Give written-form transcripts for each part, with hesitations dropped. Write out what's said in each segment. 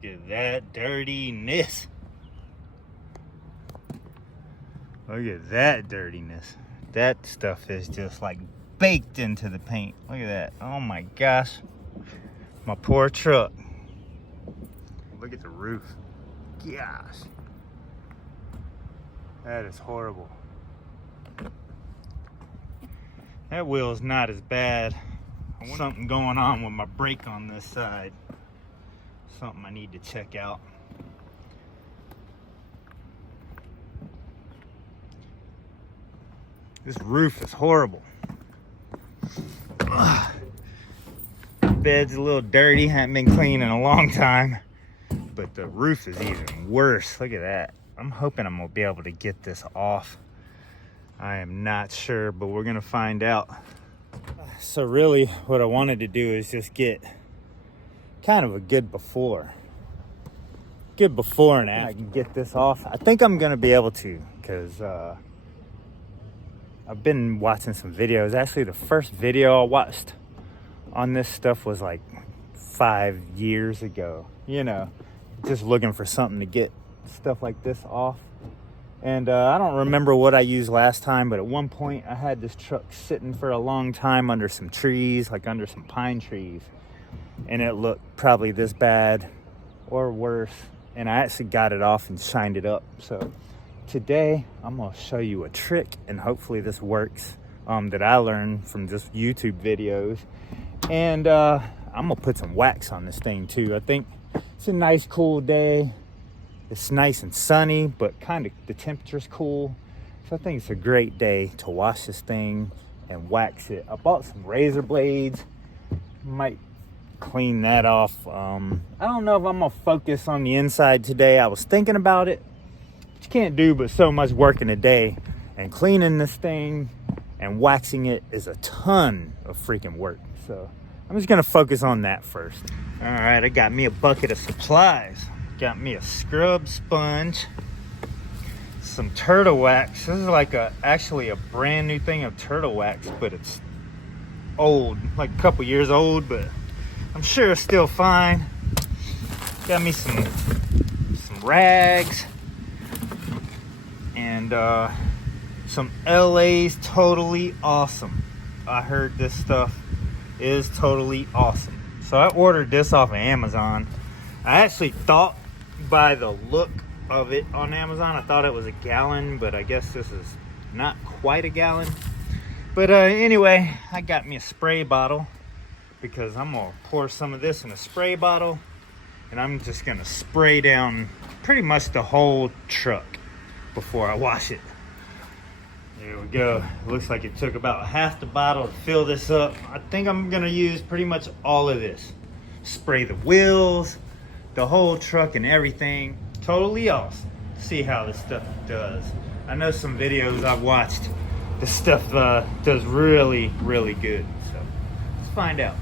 Look at that dirtiness. Look at that dirtiness. That stuff is just like baked into the paint. Look at that. Oh my gosh. My poor truck. Look at the roof. Gosh. That is horrible. That wheel is not as bad. Something going on with my brake on this side. Something I need to check out. This roof is horrible. Ugh. Bed's a little dirty, hadn't been cleaned in a long time. But the roof is even worse. Look at that. I'm hoping I'm gonna be able to get this off. I am not sure, but we're gonna find out. So really what I wanted to do is just get kind of a good before and after. I can get this off. I think I'm gonna be able to, because I've been watching some videos. Actually, the first video I watched on this stuff was like 5 years ago. You know, just looking for something to get stuff like this off. And I don't remember what I used last time, but at one point I had this truck sitting for a long time under some trees, like under some pine trees. And it looked probably this bad or worse. And I actually got it off and shined it up. So today I'm gonna show you a trick, and hopefully this works, that I learned from just YouTube videos. And I'm gonna put some wax on this thing too. I think it's a nice cool day. It's nice and sunny, but kind of the temperature's cool. So I think it's a great day to wash this thing and wax it. I bought some razor blades. Might clean that off. I don't know if I'm gonna focus on the inside today. I was thinking about it. But you can't do but so much work in a day. And cleaning this thing and waxing it is a ton of freaking work. So I'm just gonna focus on that first. All right, I got me a bucket of supplies. Got me a scrub sponge, some turtle wax. This is like actually a brand new thing of turtle wax, but it's old, like a couple years old, but I'm sure it's still fine. Got me some rags and some LA's Totally Awesome. I heard this stuff is totally awesome. So I ordered this off of Amazon. I actually thought, by the look of it on Amazon, I thought it was a gallon, but I guess this is not quite a gallon. But anyway, I got me a spray bottle, because I'm gonna pour some of this in a spray bottle, and I'm just gonna spray down pretty much the whole truck before I wash it. There we go. Looks like it took about half the bottle to fill this up. I think I'm gonna use pretty much all of this. Spray the wheels, the whole truck and everything. Totally awesome. See how this stuff does. I know some videos I've watched, this stuff does really, really good. So let's find out.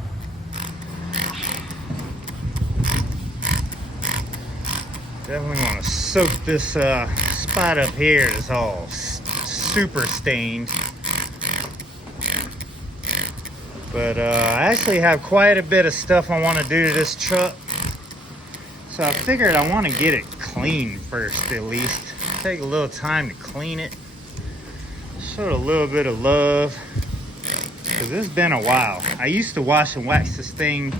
Definitely want to soak this spot up here. It's all super stained. But I actually have quite a bit of stuff I want to do to this truck. So I figured I want to get it clean first, at least. Take a little time to clean it. Show it a little bit of love, because it's been a while. I used to wash and wax this thing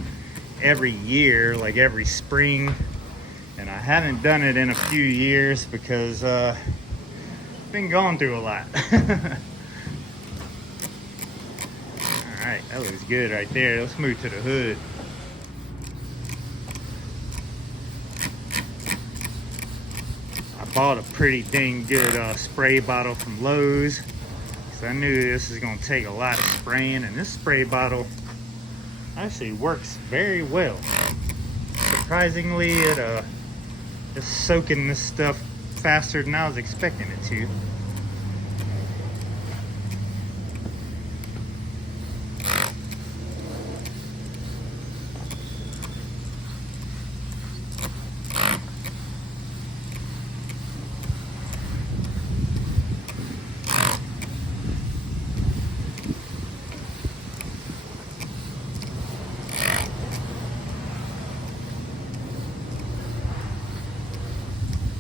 every year, like every spring. And I haven't done it in a few years because I've been going through a lot. Alright, that looks good right there. Let's move to the hood. Bought a pretty dang good spray bottle from Lowe's, so I knew this is going to take a lot of spraying, and this spray bottle actually works very well. Surprisingly, it is soaking this stuff faster than I was expecting it to.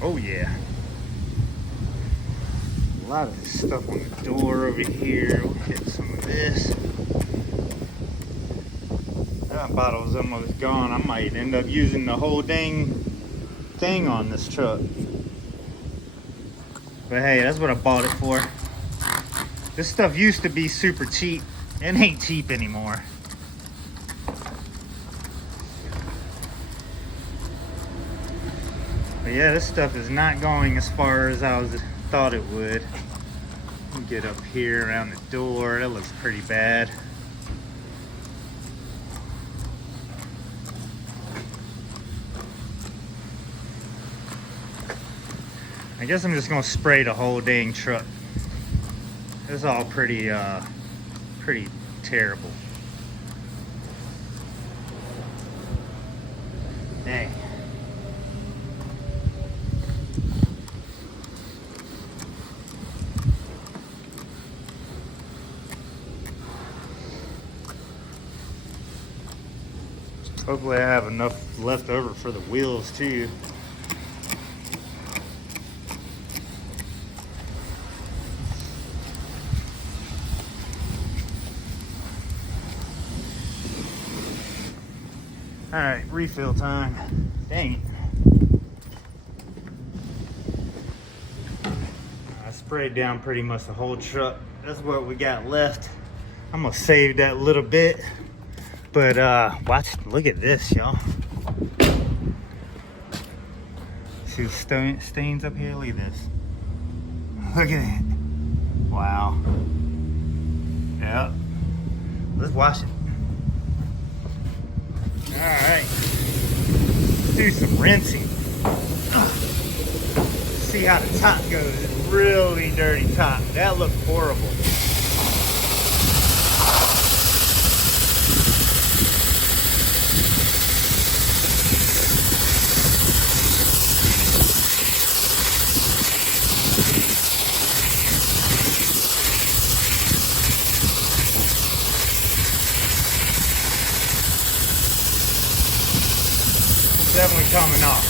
Oh yeah. A lot of stuff on the door over here. We'll get some of this. That bottle's almost gone. I might end up using the whole dang thing on this truck. But hey, that's what I bought it for. This stuff used to be super cheap. It ain't cheap anymore. But yeah, this stuff is not going as far as I thought it would. Let me get up here around the door. That looks pretty bad. I guess I'm just gonna spray the whole dang truck. It's all pretty terrible. Dang. Hopefully I have enough left over for the wheels too. All right, refill time. Dang it. I sprayed down pretty much the whole truck. That's what we got left. I'm gonna save that little bit. But look at this, y'all. See the stains up here? Look at this. Look at it. Wow. Yep. Let's wash it. All right. Let's do some rinsing. See how the top goes. It's really dirty top. That looks horrible. Definitely coming off.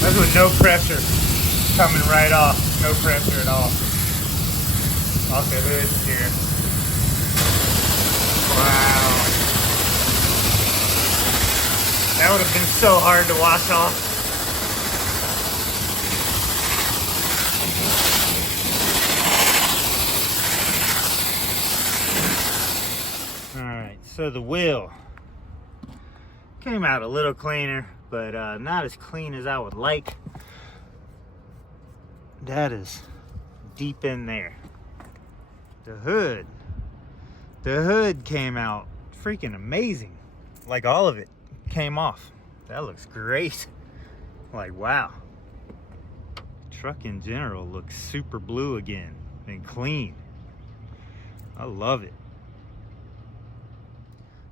That's with no pressure coming right off. No pressure at all. Off the hood here. Wow. That would have been so hard to wash off. Alright, so the wheel came out a little cleaner, but not as clean as I would like. That is deep in there. The hood came out freaking amazing. Like all of it came off. That looks great. Like, wow. Truck in general looks super blue again and clean. I love it.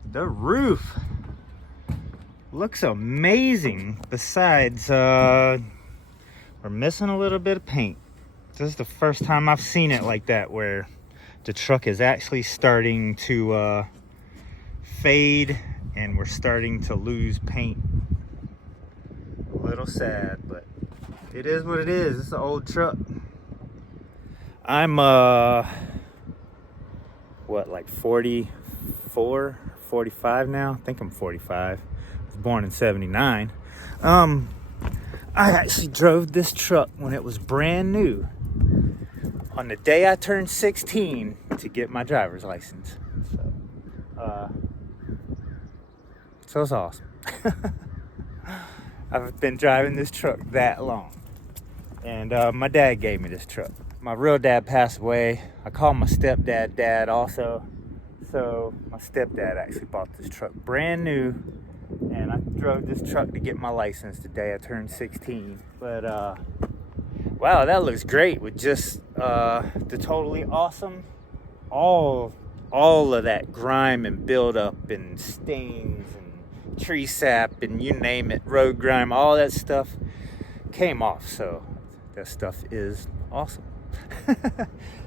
The roof looks amazing. Besides, we're missing a little bit of paint. This is the first time I've seen it like that, where the truck is actually starting to fade and we're starting to lose paint. A little sad, but it is what it is. It's an old truck. I'm what, like 44, 45 now? I think I'm 45. I was born in 79. I actually drove this truck when it was brand new on the day I turned 16 to get my driver's license. So it's awesome. I've been driving this truck that long. And my dad gave me this truck. My real dad passed away. I call my stepdad dad also. So my stepdad actually bought this truck brand new. And I drove this truck to get my license the day I turned 16. But wow, that looks great with just the totally awesome, all all of that grime and buildup and stains and tree sap and you name it, road grime, all that stuff came off. So that stuff is awesome.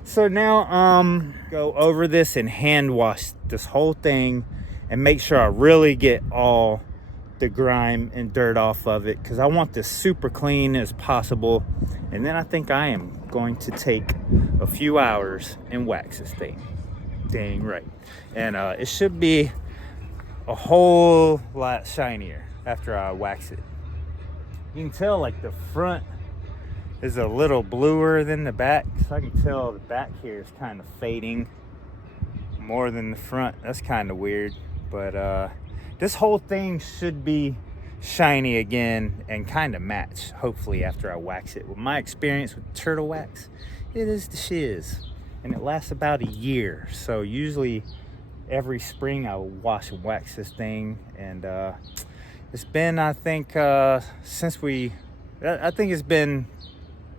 So now go over this and hand wash this whole thing and make sure I really get all the grime and dirt off of it, because I want this super clean as possible. And then I think I am going to take a few hours and wax this thing. Dang right. And it should be a whole lot shinier after I wax it. You can tell like the front is a little bluer than the back, so I can tell the back here is kind of fading more than the front. That's kind of weird, but this whole thing should be shiny again and kind of match, hopefully, after I wax it. With my experience with turtle wax, it is the shiz, and it lasts about a year. So usually every spring I will wash and wax this thing, and it's been, I think, I think it's been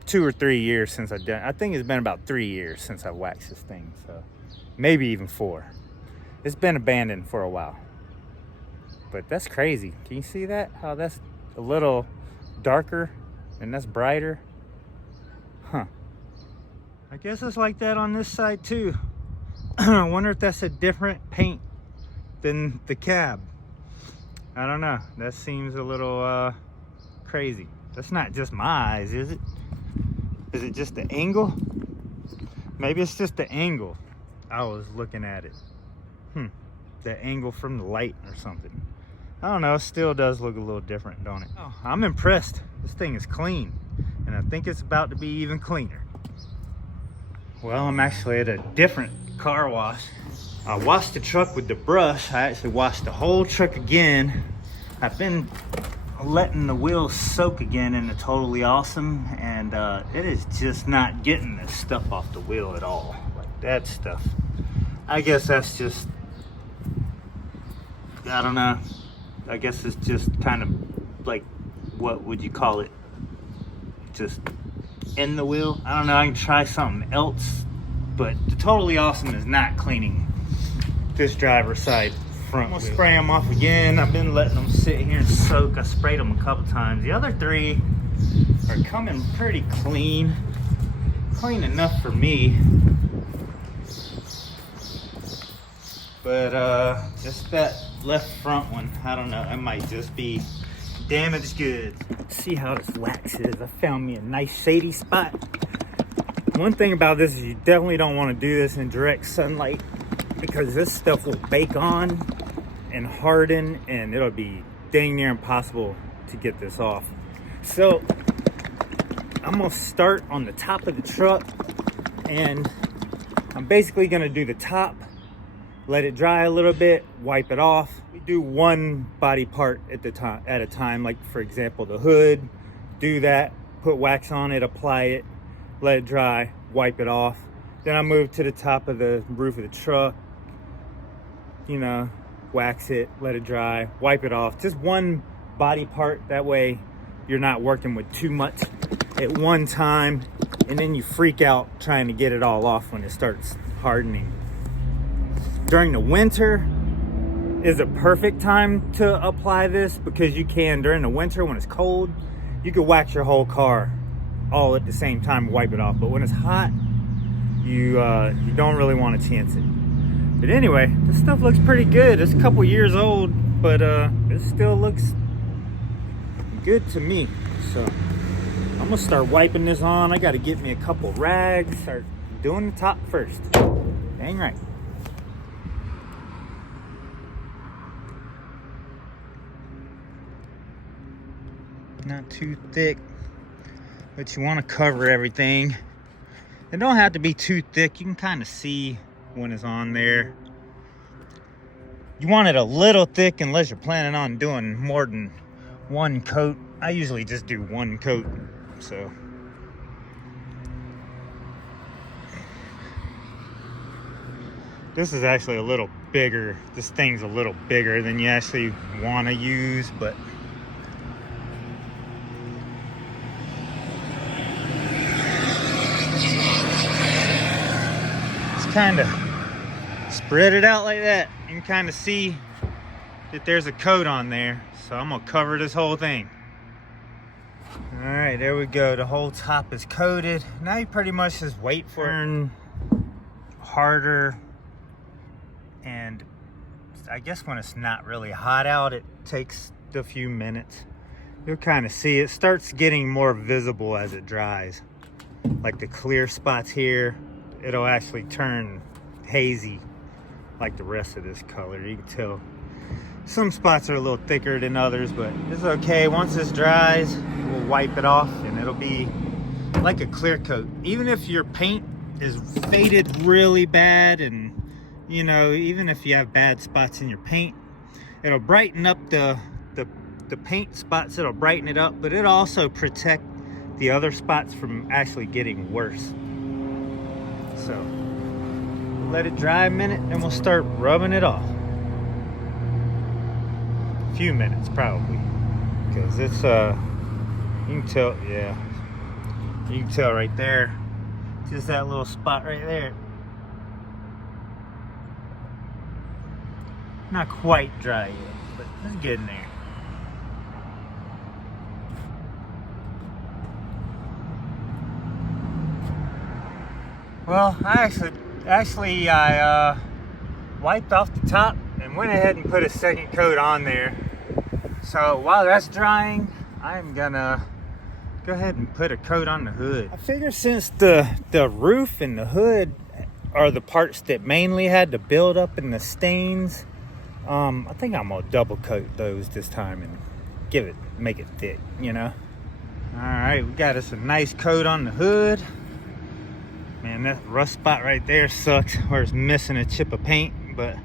2 or 3 years since I've done it. I think it's been about 3 years since I waxed this thing, so maybe even 4. It's been abandoned for a while. But that's crazy. Can you see that? How that's a little darker and that's brighter? Huh. I guess it's like that on this side too. I wonder if that's a different paint than the cab. I don't know. That seems a little crazy. That's not just my eyes, is it? Is it just the angle? Maybe it's just the angle. I was looking at it. The angle from the light or something. I don't know, it still does look a little different, don't it? Oh, I'm impressed. This thing is clean, and I think it's about to be even cleaner. Well, I'm actually at a different car wash. I washed the truck with the brush. I actually washed the whole truck again. I've been letting the wheels soak again in the Totally Awesome, and it is just not getting this stuff off the wheel at all. Like that stuff. I guess that's just, I don't know. I guess it's just kind of like, what would you call it? Just in the wheel? I don't know, I can try something else, but the Totally Awesome is not cleaning this driver's side front wheel. I'm gonna spray them off again. I've been letting them sit here and soak. I sprayed them a couple times. The other 3 are coming pretty clean. Clean enough for me. But just that left front one, I don't know, it might just be damaged goods. See how this wax is. I found me a nice shady spot. One thing about this is you definitely don't want to do this in direct sunlight, because this stuff will bake on and harden, and it'll be dang near impossible to get this off. So I'm gonna start on the top of the truck, and I'm basically gonna do the top, let it dry a little bit, wipe it off. We do one body part at a time, like for example the hood. Do that, put wax on it, apply it, let it dry, wipe it off. Then I move to the top of the roof of the truck, you know, wax it, let it dry, wipe it off. Just one body part, that way you're not working with too much at one time, and then you freak out trying to get it all off when it starts hardening. During the winter is a perfect time to apply this, because you can, during the winter when it's cold, you can wax your whole car all at the same time and wipe it off. But when it's hot, you don't really want to chance it. But anyway, this stuff looks pretty good. It's a couple years old, but it still looks good to me. So I'm gonna start wiping this on. I gotta get me a couple rags, start doing the top first. Dang right. Not too thick, but you want to cover everything. It don't have to be too thick. You can kind of see when it's on there. You want it a little thick unless you're planning on doing more than one coat. I usually just do one coat, so. This is actually a little bigger. This thing's a little bigger than you actually want to use, but kind of Spread it out like that. You can kind of see that there's a coat on there. So I'm gonna cover this whole thing. All right, there we go. The whole top is coated. Now you pretty much just wait for it to turn harder. And I guess when it's not really hot out, it takes a few minutes. You'll kind of see it starts getting more visible as it dries. Like the clear spots here, it'll actually turn hazy like the rest of this color. You can tell some spots are a little thicker than others, but it's okay. Once this dries, we'll wipe it off and it'll be like a clear coat. Even if your paint is faded really bad, and you know, even if you have bad spots in your paint, it'll brighten up the paint spots. It'll brighten it up, but it'll also protect the other spots from actually getting worse. So let it dry a minute and we'll start rubbing it off. A few minutes probably, because it's you can tell, yeah, you can tell right there, just that little spot right there. Not quite dry yet, but it's getting there. Well, I wiped off the top and went ahead and put a second coat on there. So while that's drying, I'm gonna go ahead and put a coat on the hood. I figure since the roof and the hood are the parts that mainly had to build up in the stains, I think I'm gonna double coat those this time and make it thick, you know. All right, we got us a nice coat on the hood. Man, that rust spot right there sucks, where it's missing a chip of paint, but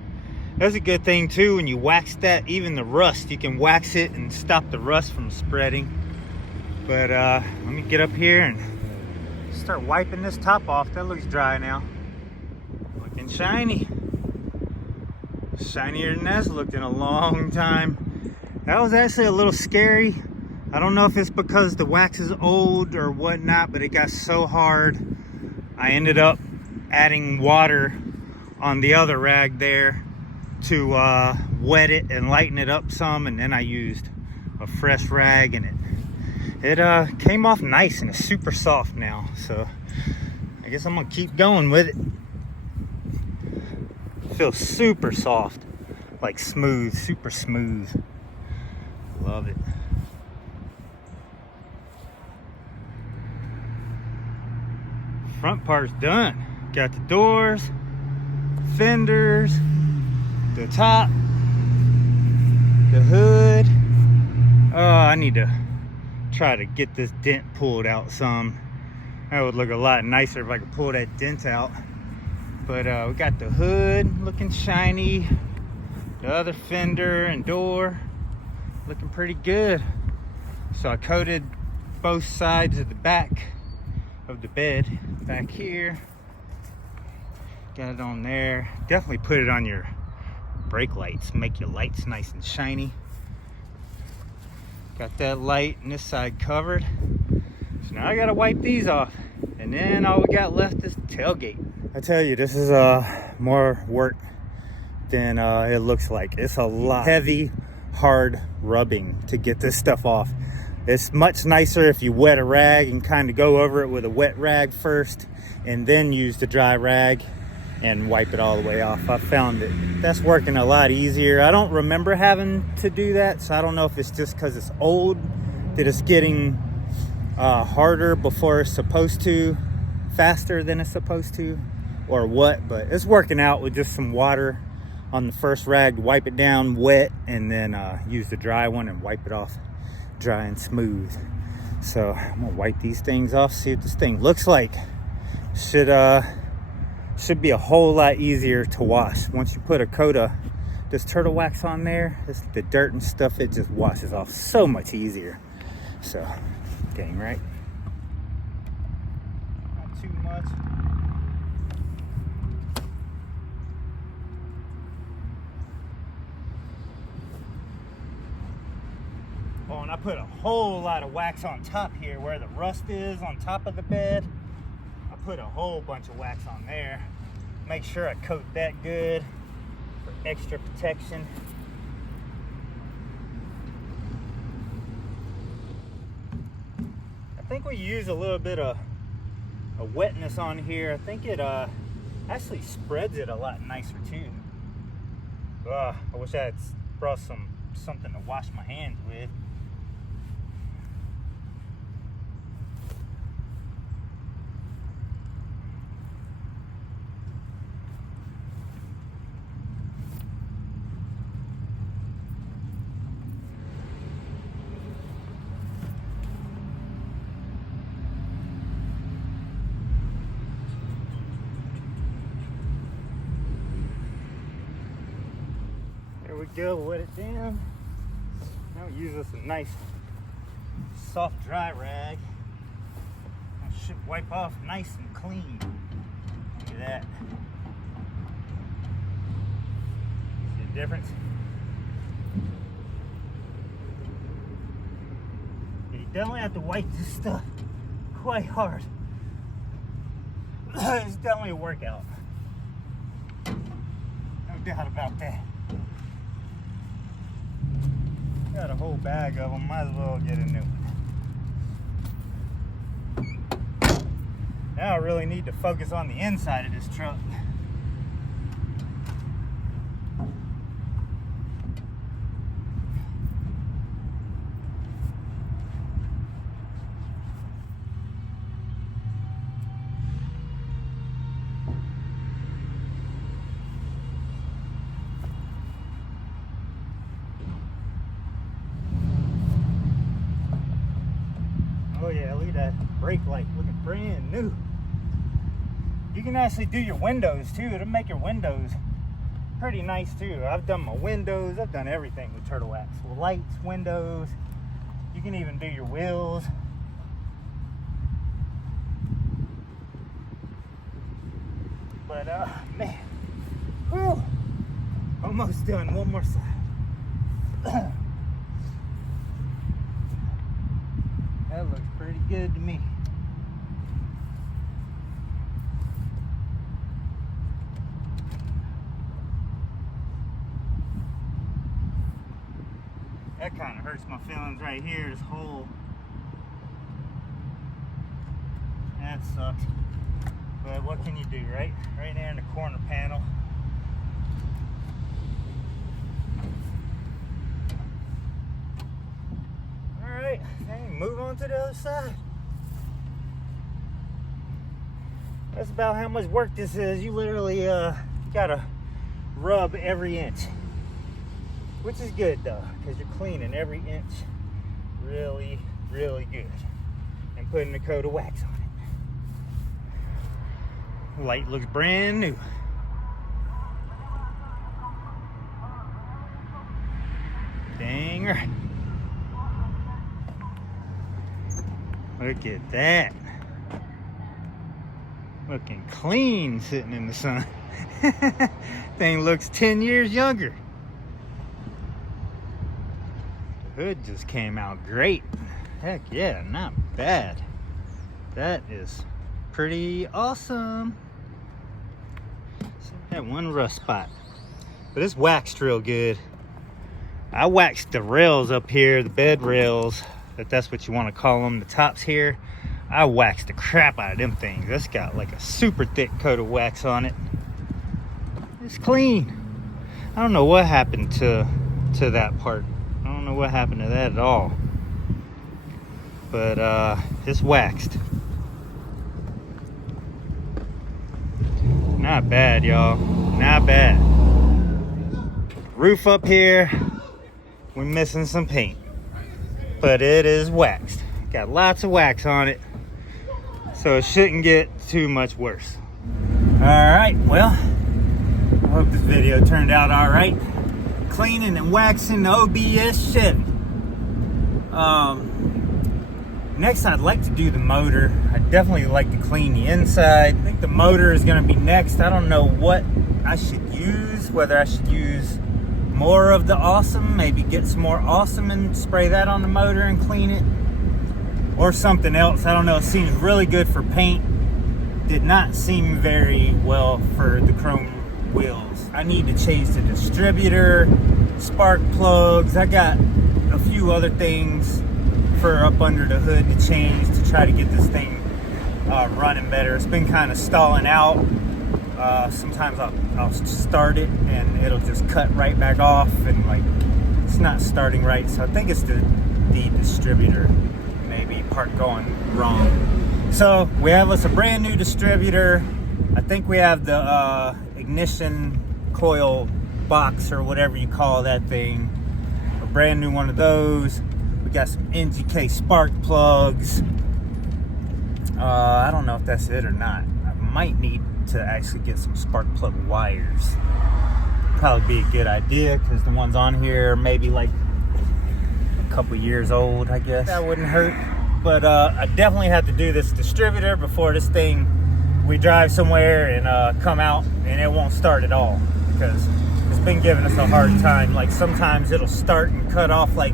that's a good thing too. When you wax that, even the rust, you can wax it and stop the rust from spreading. But let me get up here and start wiping this top off. That looks dry now. Looking shiny. Shinier than that's looked in a long time. That was actually a little scary. I don't know if it's because the wax is old or whatnot, but it got so hard. I ended up adding water on the other rag there to wet it and lighten it up some, and then I used a fresh rag, and it came off nice and it's super soft now. So I guess I'm gonna keep going with it. It feels super soft, like smooth, super smooth. Love it. Front part's done. Got the doors, fenders, the top, the hood. Oh, I need to try to get this dent pulled out some. That would look a lot nicer if I could pull that dent out. But we got the hood looking shiny, the other fender and door looking pretty good. So I coated both sides of the back of the bed back here. Got it on there. Definitely put it on your brake lights, make your lights nice and shiny. Got that light and this side covered. So now I gotta wipe these off, and then all we got left is the tailgate. I tell you, this is more work than it looks like. It's a lot heavy, hard rubbing to get this stuff off. It's much nicer if you wet a rag and kind of go over it with a wet rag first and then use the dry rag and wipe it all the way off. I found that's working a lot easier. I don't remember having to do that, so I don't know if it's just because it's old that it's getting harder before it's supposed to, faster than it's supposed to, or what, but it's working out with just some water on the first rag to wipe it down wet, and then use the dry one and wipe it off dry and smooth. So I'm gonna wipe these things off, see what this thing looks like. Should be a whole lot easier to wash. Once you put a coat of this turtle wax on there, the dirt and stuff, it just washes off so much easier. So, dang right. Not too much. Oh, and I put a whole lot of wax on top here where the rust is on top of the bed. I put a whole bunch of wax on there. Make sure I coat that good for extra protection. I think we use a little bit of wetness on here. I think it actually spreads it a lot nicer too. I wish I had brought something to wash my hands with. There we go, wet it down. Now we use this a nice soft dry rag. That should wipe off nice and clean. Look at that. See the difference? You definitely have to wipe this stuff quite hard. It's definitely a workout. No doubt about that. Got a whole bag of them, might as well get a new one. Now I really need to focus on the inside of this truck. Oh yeah, look at that brake light looking brand new. You can actually do your windows too. It'll make your windows pretty nice too. I've done my windows. I've done everything with Turtle Wax. Well, lights, windows. You can even do your wheels. But man, whew, almost done. One more side. That looks pretty good to me. That kind of hurts my feelings right here, this hole. That sucks. But what can you do, right? Right there in the corner panel. Alright, move on to the other side. That's about how much work this is. You literally gotta rub every inch. Which is good though, because you're cleaning every inch really, really good. And putting a coat of wax on it. Light looks brand new. Dang right. Look at that. Looking clean sitting in the sun. Thing looks 10 years younger. The hood just came out great. Heck yeah, not bad. That is pretty awesome. That one rust spot. But it's waxed real good. I waxed the rails up here, the bed rails, if that's what you want to call them, the tops here. I waxed the crap out of them things. That's got like a super thick coat of wax on it. It's clean. I don't know what happened to that part. I don't know what happened to that at all. But it's waxed. Not bad, y'all. Not bad. Roof up here, we're missing some paint. But it is waxed. Got lots of wax on it. So it shouldn't get too much worse. Alright, well, I hope this video turned out alright. Cleaning and waxing the OBS Chevy. Next I'd like to do the motor. I'd definitely like to clean the inside. I think the motor is going to be next. I don't know what I should use. Whether I should use more of the Awesome, maybe get some more Awesome and spray that on the motor and clean it. Or something else, I don't know. It seems really good for paint. did not seem very well for the chrome wheels. I need to change the distributor, spark plugs. I got a few other things for up under the hood to change to try to get this thing running better. It's been kind of stalling out. Sometimes I'll start it and it'll just cut right back off, and like it's not starting right. So I think it's the distributor, maybe part going wrong. So we have us a brand new distributor. I think we have the ignition coil box or whatever you call that thing, a brand new one of those. We got some NGK spark plugs. I don't know if that's it or not. I might need to actually get some spark plug wires. Probably be a good idea because the ones on here maybe like a couple years old, I guess. That wouldn't hurt. But I definitely have to do this distributor before this thing, we drive somewhere and come out and it won't start at all, because it's been giving us a hard time. Like sometimes it'll start and cut off like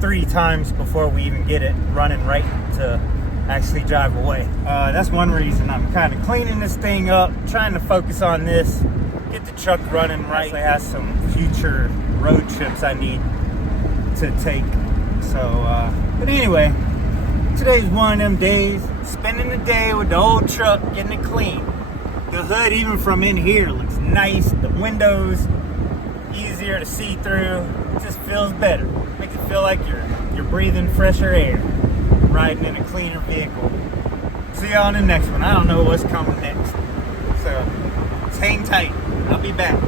3 times before we even get it running right to actually drive away. That's one reason I'm kind of cleaning this thing up, trying to focus on this, get the truck running right. I have some future road trips I need to take. So, but anyway, today's one of them days, spending the day with the old truck, getting it clean. The hood, even from in here, looks nice. The windows, easier to see through. It just feels better. Makes it feel like you're breathing fresher air, riding in a cleaner vehicle. See y'all in the next one. I don't know what's coming next. So, just hang tight. I'll be back.